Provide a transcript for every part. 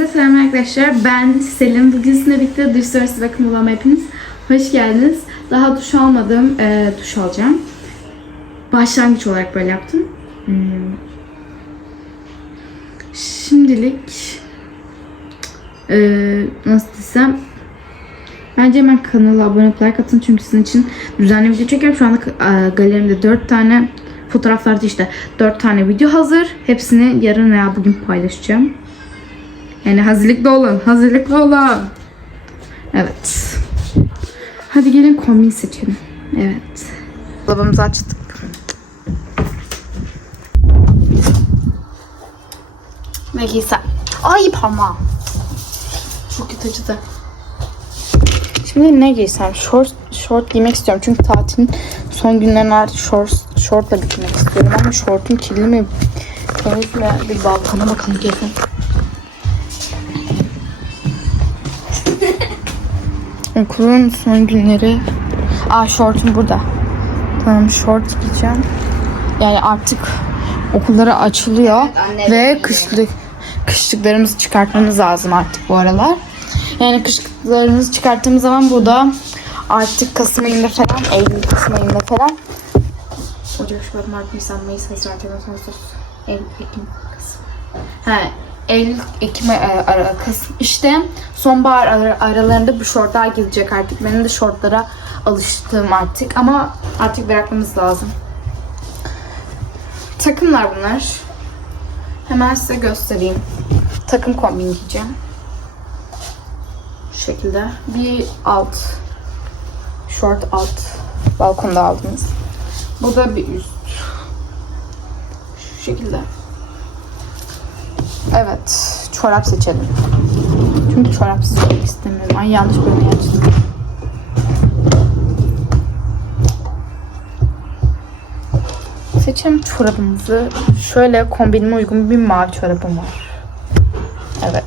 Hepinize selam arkadaşlar. Ben Selim. Bugün sizinle birlikte dış sonrası bakım bulama hepiniz. Hoş geldiniz. Daha duş almadım. Ee, duş alacağım. Başlangıç olarak böyle yaptım. Hmm. Şimdilik ee, nasıl desem Bence hemen kanala abone olup like atın çünkü sizin için düzenli video çekiyorum. Şu anda e, galerimde 4 tane fotoğraflarda işte 4 tane video hazır. Hepsini yarın veya bugün paylaşacağım. Yani hazırlıklı olun. Hazırlıklı olun. Evet. Hadi gelin kombin seçelim. Evet. Dolabımızı açtık. Ne giysem? Ay parmağım. Çok kötü acıdı. Şimdi ne giysem? Short, short giymek istiyorum. Çünkü tatilin son günlerine artık short, shortla gitmek istiyorum. Ama shortum kirli mi? Mi? Bir balkona bakalım gelin. Okulun son günleri. Aa şortum burada. Tamam şort giyeceğim. Yani artık okulları açılıyor ve kışlık kışlıklarımızı çıkartmamız lazım artık bu aralar. Yani kışlıklarımızı çıkarttığımız zaman bu da artık Kasım ayında falan, Eylül Kasım ayında falan Ocak, Şubat, Mart, Nisan, Mayıs, Haziran, Temmuz, Ağustos, Eylül, Ekim, Kasım. He, Eylül, Ekim, e, ara, Kasım. İşte sonbahar ara- aralarında bu şortlar gidecek artık. Benim de şortlara alıştım artık ama artık bırakmamız lazım. Takımlar bunlar. Hemen size göstereyim. Takım kombin giyeceğim. Şu şekilde. Bir alt. Short alt. Balkonda aldınız. Bu da bir üst. Şu şekilde. Evet. Çorap seçelim. Çünkü çorapsız olmak istemiyorum. Ay yanlış bölümü açtım. Seçelim çorabımızı. Şöyle kombinime uygun bir mavi çorabım var. Evet.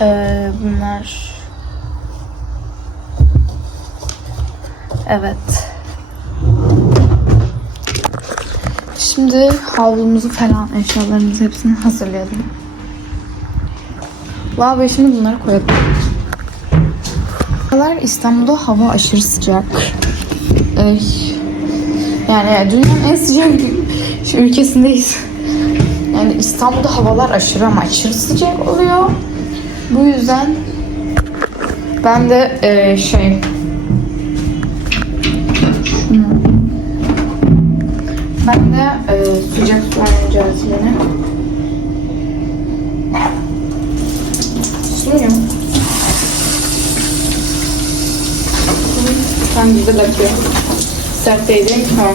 Ee, bunlar Evet. Şimdi havlumuzu falan eşyalarımızı hepsini hazırlayalım. Lavaboya şimdi bunları koyalım. Havalar İstanbul'da hava aşırı sıcak. Ay. Yani dünyanın en sıcak şu ülkesindeyiz. Yani İstanbul'da havalar aşırı ama aşırı sıcak oluyor. Bu yüzden ben de e, şey sıcak su oynayacağız yine. Suyum. Ben güzel atıyor. Sert değil mi? Tamam.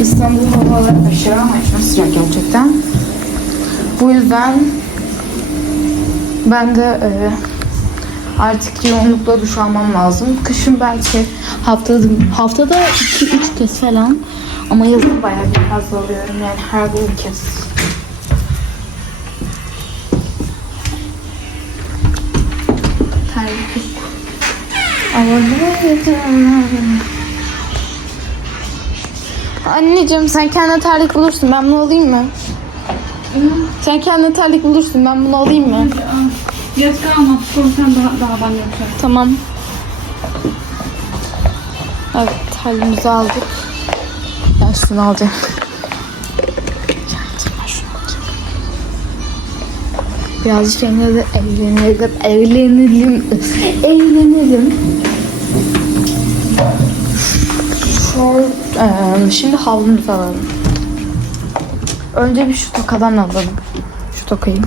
İstanbul havaları aşırı ama aşırı sıcak gerçekten. Bu yüzden ben de e, artık yoğunlukla duş almam lazım. Kışın belki haftada haftada 2-3 kez falan ama yazın bayağı bir fazla alıyorum yani her gün kez. Terlik yok. Anneciğim sen kendine terlik bulursun. Ben bunu alayım mı? Sen kendine terlik bulursun. Ben bunu alayım mı? Geç kalma. Korsan daha, daha ben yapacağım. Tamam. Evet, halimizi aldık. Ben şunu alacağım. Birazcık evlenelim, evlenelim, evlenelim, evlenelim. Şu, şimdi havlumuzu alalım. Önce bir şu tokadan alalım. Şu tokayı.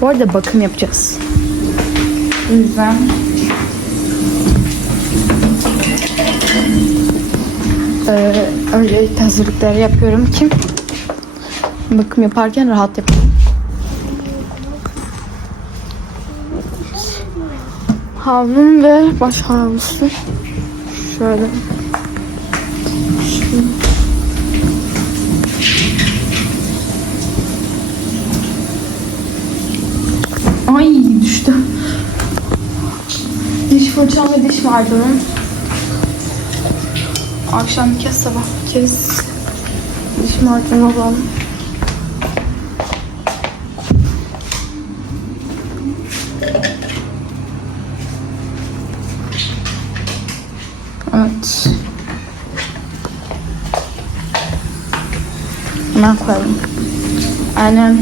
Bu arada bakım yapacağız. O yüzden Ee, öncelikle hazırlıkları yapıyorum ki bakım yaparken rahat yapayım. Havlum ve baş havlusu şöyle. Ay düştü. Diş fırçam ve diş macunum. Akşam kes, sabah kes. Diş macunu olan. Evet. Hemen koyalım. Aynen.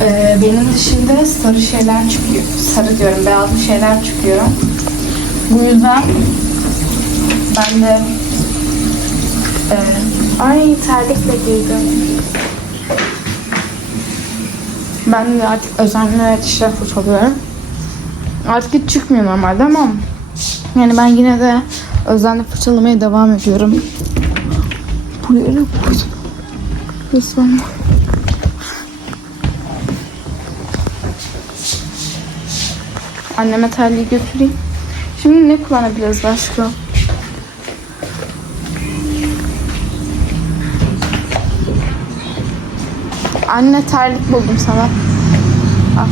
Ee, benim dışında sarı şeyler çıkıyor. Sarı diyorum, beyazlı şeyler çıkıyor. Bu yüzden ben de e, ay terlikle giydim. Ben de artık özenli dişler fırçalıyorum. Artık hiç çıkmıyor normalde ama yani ben yine de özenli fırçalamaya devam ediyorum. Buraya koydum. Lütfen. Anneme terliği götüreyim. Şimdi ne kullanabiliriz başka? Anne terlik buldum sana. Al.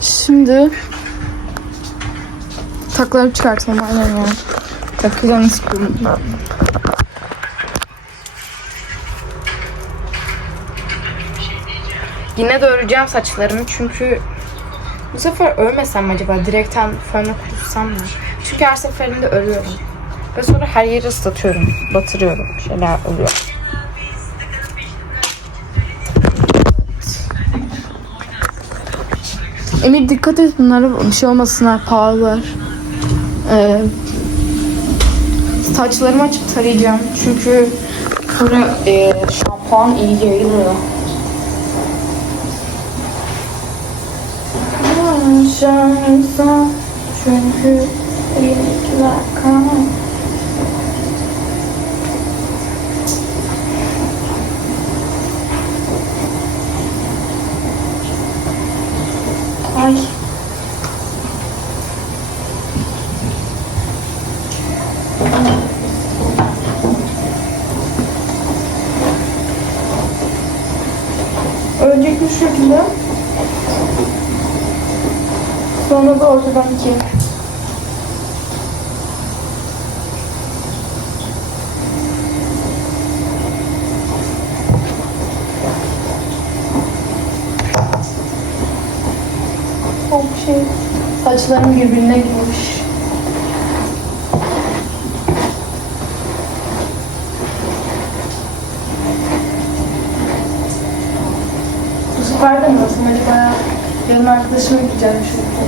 Şimdi takları çıkartalım aynen ya. Takılarını sıkıyorum. Yine de öreceğim saçlarımı çünkü bu sefer örmesem acaba? Direkten fönle kurutsam mı? Çünkü her seferinde örüyorum. Ve sonra her yeri ıslatıyorum. Batırıyorum. Şeyler oluyor. Emir dikkat et bunlara bir şey olmasınlar pahalılar. Ee, saçlarımı açıp tarayacağım. Çünkü sonra e, şampuan iyi yayılmıyor. Şansa çünkü elimdekiler kan. Şu şekilde. Sonra da ortadan iki. Çok şey. Saçlarım birbirine girmiş. Bu olsun? Acaba yanım arkadaşıma gideceğim çünkü.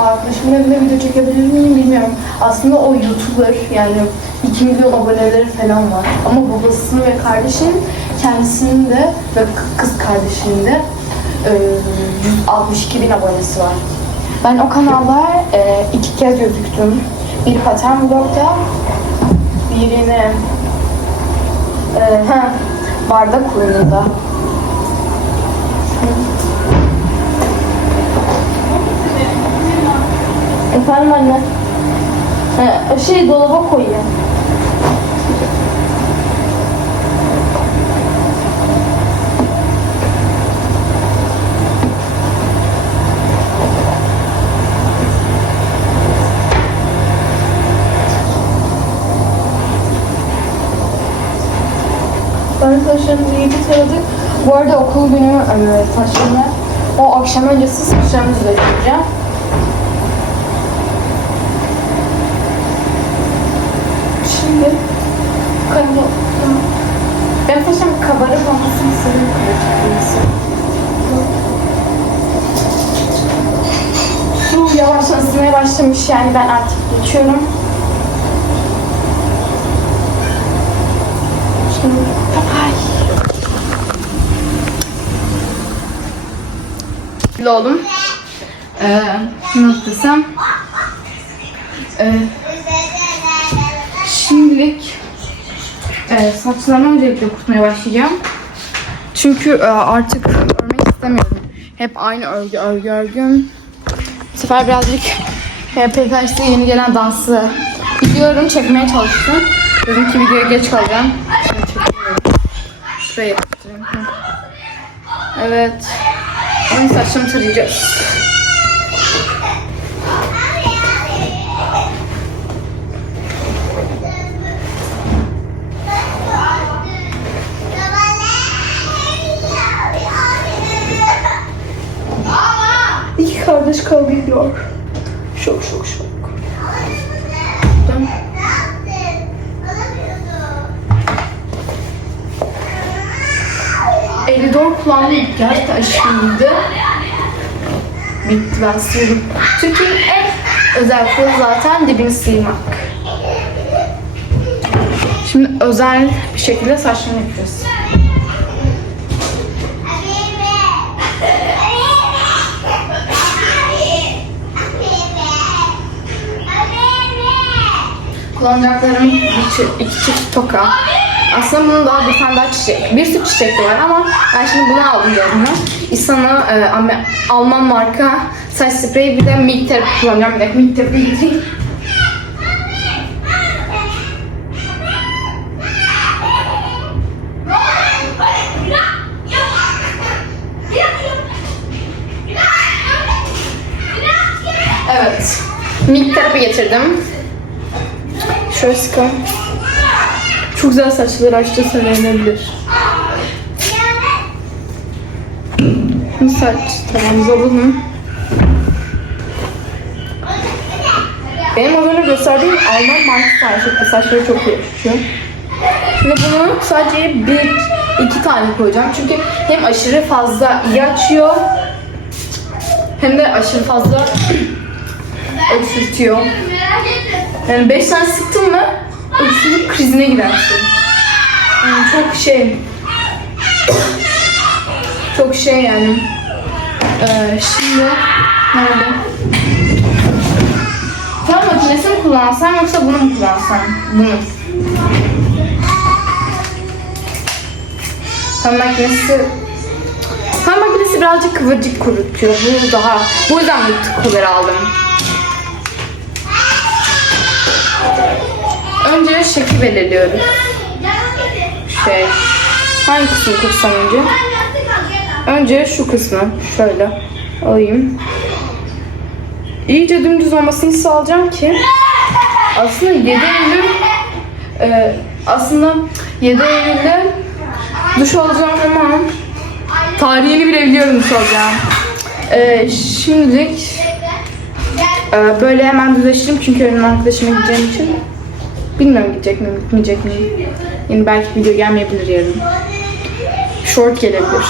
Arkadaşımın evinde video çekebilir miyim bilmiyorum. Aslında o YouTuber yani 2 milyon aboneleri falan var. Ama babasının ve kardeşinin kendisinin de ve kız kardeşinin de e, 162 bin abonesi var. Ben o kanalda e, iki kez gözüktüm. Bir paten vlogda, birini e, ha, bardak oyununda. Efendim anne. Ee, şey dolaba koyayım. Ben saçlarımızı iyi taradık. Bu arada okul günü e, o akşam öncesi saçlarımı düzelteceğim. Şimdi kaybo... Ben saçım kabarık olmasını seviyorum açıkçası. Su yavaştan ısınmaya başlamış yani ben artık geçiyorum. Oğlum. Ee, nasıl desem? Ee, Şimdilik e, saçlarımı öncelikle kurutmaya başlayacağım. Çünkü e, artık örmek istemiyorum. Hep aynı örgü, örgü, örgü. Bu sefer birazcık e, PKX'de yeni gelen dansı biliyorum, çekmeye çalıştım. Dedim ki videoya geç kalacağım. Şuraya yapıştırayım. Evet. Onun saçlarımı tarayacağız. İki kardeş kavga ediyor. Şok şok şok. Elidor kullandım. Gerçekten aşırıydı. Bitti ben sildim. Çünkü en özel kıl zaten dibini silmek. Şimdi özel bir şekilde saçlarını yapacağız. Kullanacaklarım iki çift toka. Aslında bunun daha bir tane daha çiçek. Bir sürü çiçek de var ama ben şimdi bunu aldım yanıma. İsana e, Alman marka saç spreyi bir de Milk Therapy kullanacağım. Bir dakika Milk Therapy getireyim. Evet. Milk Therapy getirdim. Şöyle sıkalım. Çok güzel saçları açtı söylenebilir. Bu saç tamam alalım. Benim az önce gösterdiğim Alman marka saçlı saçları çok yakışıyor. Şimdi bunu sadece bir iki tane koyacağım çünkü hem aşırı fazla iyi açıyor hem de aşırı fazla öksürtüyor. Yani 5 tane sıktın mı öksürük krizine girersin. Yani çok şey çok şey yani. Ee, şimdi nerede? Fön makinesi mi kullansam yoksa bunu mu kullansam? Bunu. Fön makinesi Fön makinesi birazcık kıvırcık kurutuyor. Bu daha bu yüzden bu aldım. Önce şekil belirliyoruz. Şey, hangi kısmı kursam önce? Önce şu kısmı şöyle alayım. İyice dümdüz olmasını sağlayacağım ki aslında 7 Eylül e, aslında 7 Eylül'de duş alacağım ama tarihini bile biliyorum duş alacağım. E, şimdilik e, böyle hemen düzleştireyim çünkü önüm arkadaşıma gideceğim için. Bilmiyorum gidecek mi, gitmeyecek mi. Yani belki video gelmeyebilir yarın. Short gelebilir.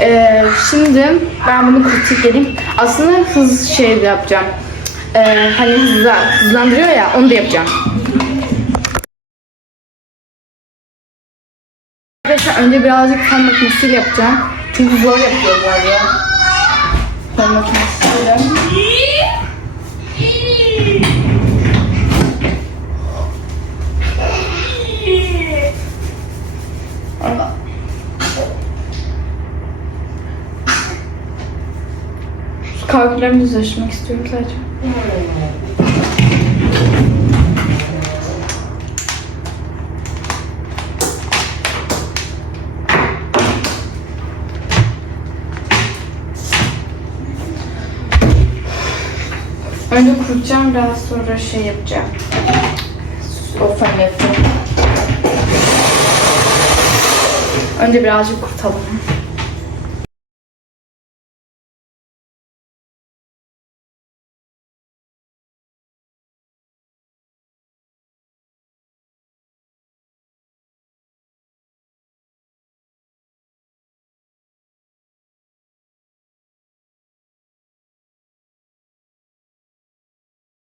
Ee, şimdi ben bunu kurutup geleyim. Aslında hız şey yapacağım. Ee, hani hızla, hızlandırıyor ya onu da yapacağım. Arkadaşlar önce birazcık fön makinesiyle yapacağım. Çünkü zor yapıyor bu arada. Fön makinesiyle. Allah. Şu kahvelerimi düzleştirmek istiyorum sadece. Önce kurutacağım, daha sonra şey yapacağım. O fön yapacağım. Önce birazcık kurutalım.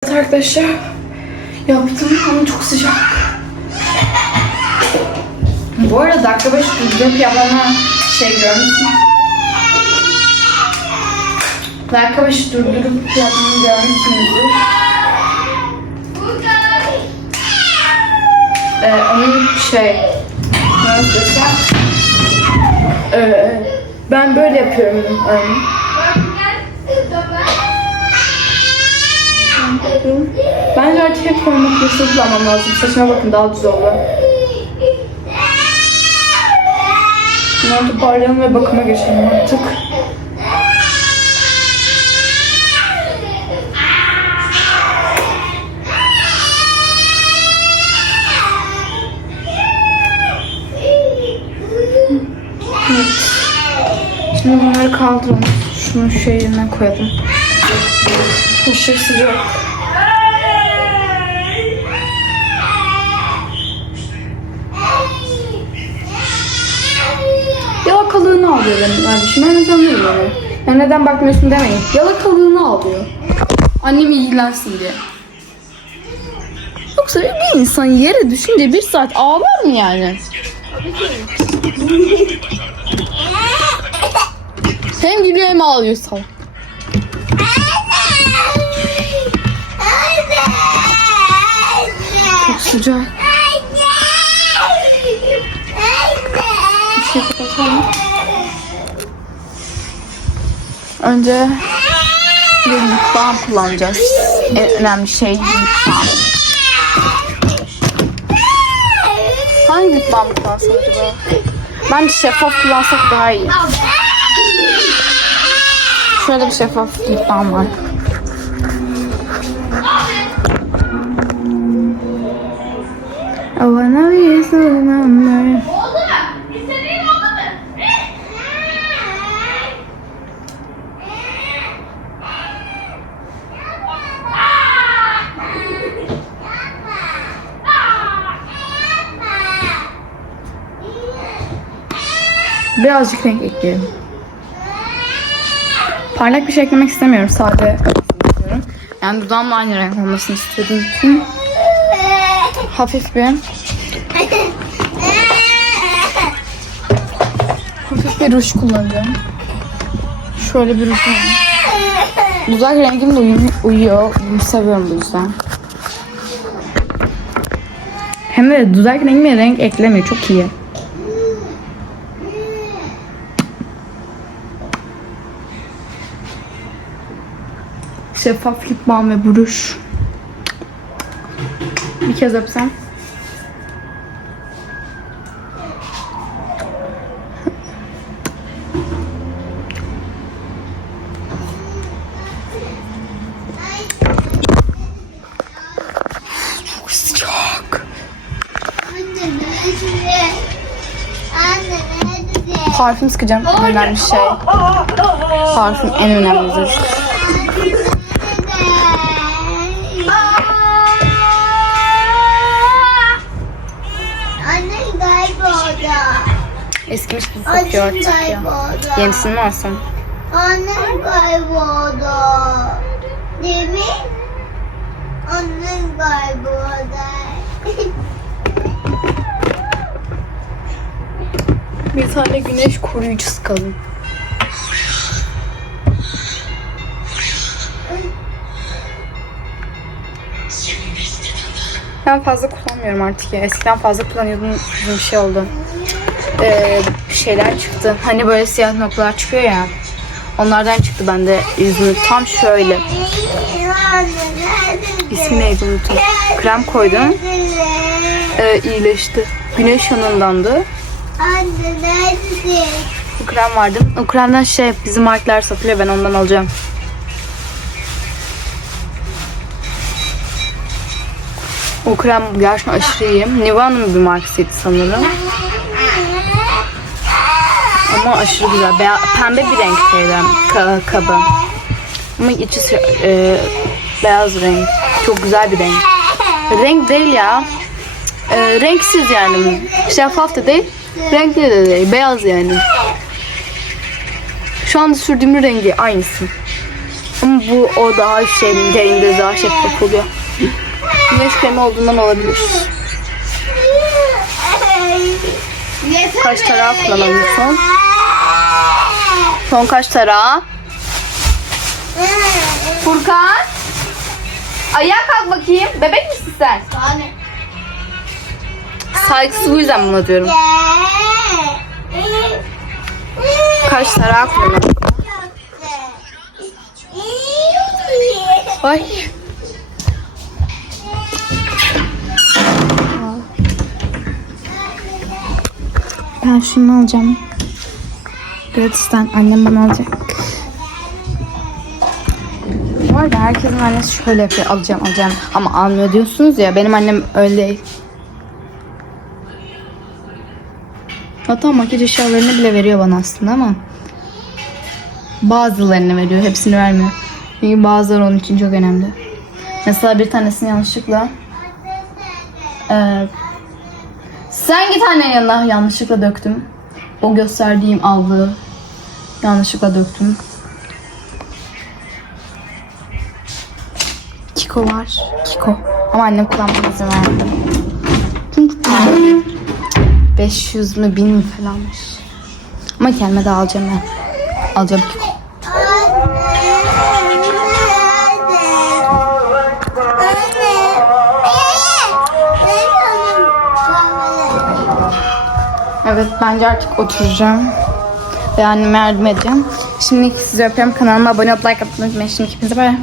Evet arkadaşlar yaptım ama çok sıcak. Bu arada dakika başı durdurup yapmama şey görmüşsün. Dakika başı durdurup yapmamı görmüşsünüzdür. Ee, onun şey nasıl ee, ben böyle yapıyorum örneğin. Bence artık hep fön makinesi kullanmam lazım. Saçıma bakın daha düz oldu. Bunları toparlayalım ve bakıma geçelim artık. Şimdi bunları kaldıralım. Şunu şu yerine koyalım. Aşırı sıcak. Alıyor benim kardeşim. Ben neden değilim. Ya neden bakmıyorsun demeyin. Yalakalığını alıyor. Annem ilgilensin diye. Yoksa bir insan yere düşünce bir saat ağlar mı yani? hem gülüyor hem ağlıyor salak. Çok sıcak. Önce bir balm kullanacağız. En önemli şey balm. Hangi balm kullansak acaba? Bence şeffaf kullansak daha iyi. Şöyle bir şeffaf balm var. I wanna be so Birazcık renk ekleyelim. Parlak bir şey eklemek istemiyorum. Sade istiyorum. Yani dudağımla aynı renk olmasını istediğim için hafif bir hafif bir ruj kullanacağım. Şöyle bir ruj. Dudak rengim de uyuyor. Bunu seviyorum bu yüzden. Hem de dudak rengime renk eklemiyor. Çok iyi. Şeffaf lip balm ve buruş. Bir kez öpsem. Çok sıcak. Parfüm sıkacağım. En önemli şey. Parfüm en önemlidir. Kokuyor Annem artık ya. Yenisini mi alsam? Annem kayboldu. Değil mi? Annem kayboldu. Bir tane güneş koruyucu sıkalım. Ben fazla kullanmıyorum artık ya. Eskiden fazla kullanıyordum. Bir şey oldu. Bir şeyler çıktı. Hani böyle siyah noktalar çıkıyor ya. Onlardan çıktı bende yüzümü. Tam şöyle. İsmi neydi unuttum. Krem koydum. Ee, iyileşti. Güneş yanındandı. Bu krem vardı. O kremden şey bizim markalar satılıyor. Ben ondan alacağım. O krem gerçekten aşırı iyi. Nivea'nın bir markasıydı sanırım. Ama aşırı güzel. Beya- pembe bir renkteydi ka- kabı. Ama içi e, beyaz renk. Çok güzel bir renk. Renk değil ya. E, renksiz yani. Şeffaf da değil. Renkli de değil. Beyaz yani. Şu anda sürdüğüm rengi aynısı. Ama bu o daha şey derinde daha şeffaf oluyor. Güneş kremi olduğundan olabilir. Kaç tarağı kullanalım? Son kaç tarağı? Furkan? Ayağa kalk bakayım. Bebek misin sen? Anne. Saygısız bu yüzden bunu diyorum. Kaç tarağı kullanalım? Ay. Ben şunu alacağım. Gratisten annem bana alacak. Bu arada herkesin annesi şöyle yapıyor. Alacağım alacağım ama almıyor diyorsunuz ya. Benim annem öyle değil. Hatta makyaj eşyalarını bile veriyor bana aslında ama bazılarını veriyor. Hepsini vermiyor. Çünkü bazıları onun için çok önemli. Mesela bir tanesini yanlışlıkla eee, sen git annenin yanına yanlışlıkla döktüm. O gösterdiğim allığı yanlışlıkla döktüm. Kiko var. Kiko. Ama annem kullanmama izin verdi. Çünkü 500 mü 1000 mi falanmış. Ama kendime de alacağım ben. Alacağım Kiko. Evet bence artık oturacağım. Ve anneme yardım edeceğim. Şimdi sizi öpüyorum. Kanalıma abone olup like atmayı unutmayın. Şimdi hepinize bay.